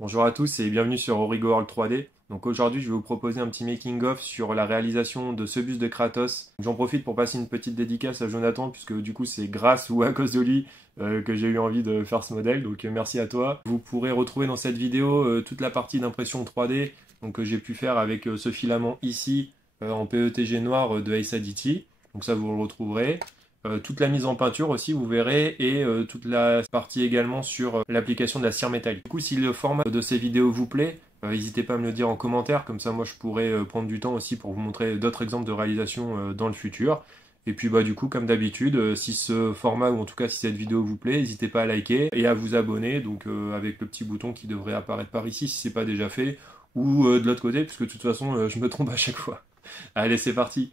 Bonjour à tous et bienvenue sur Origo World 3D. Donc aujourd'hui, je vais vous proposer un petit making-of sur la réalisation de ce buste de Kratos. J'en profite pour passer une petite dédicace à Jonathan, puisque du coup c'est grâce ou à cause de lui que j'ai eu envie de faire ce modèle, donc merci à toi. Vous pourrez retrouver dans cette vidéo toute la partie d'impression 3D que j'ai pu faire avec ce filament ici en PETG noir de Ace Aditi. Donc ça vous le retrouverez. Toute la mise en peinture aussi, vous verrez, et toute la partie également sur l'application de la cire métallique. Du coup, si le format de ces vidéos vous plaît, n'hésitez pas à me le dire en commentaire, comme ça moi je pourrais prendre du temps aussi pour vous montrer d'autres exemples de réalisation dans le futur. Et puis bah du coup, comme d'habitude, si ce format, ou en tout cas si cette vidéo vous plaît, n'hésitez pas à liker et à vous abonner, donc avec le petit bouton qui devrait apparaître par ici si c'est pas déjà fait, ou de l'autre côté, puisque de toute façon je me trompe à chaque fois. Allez, c'est parti!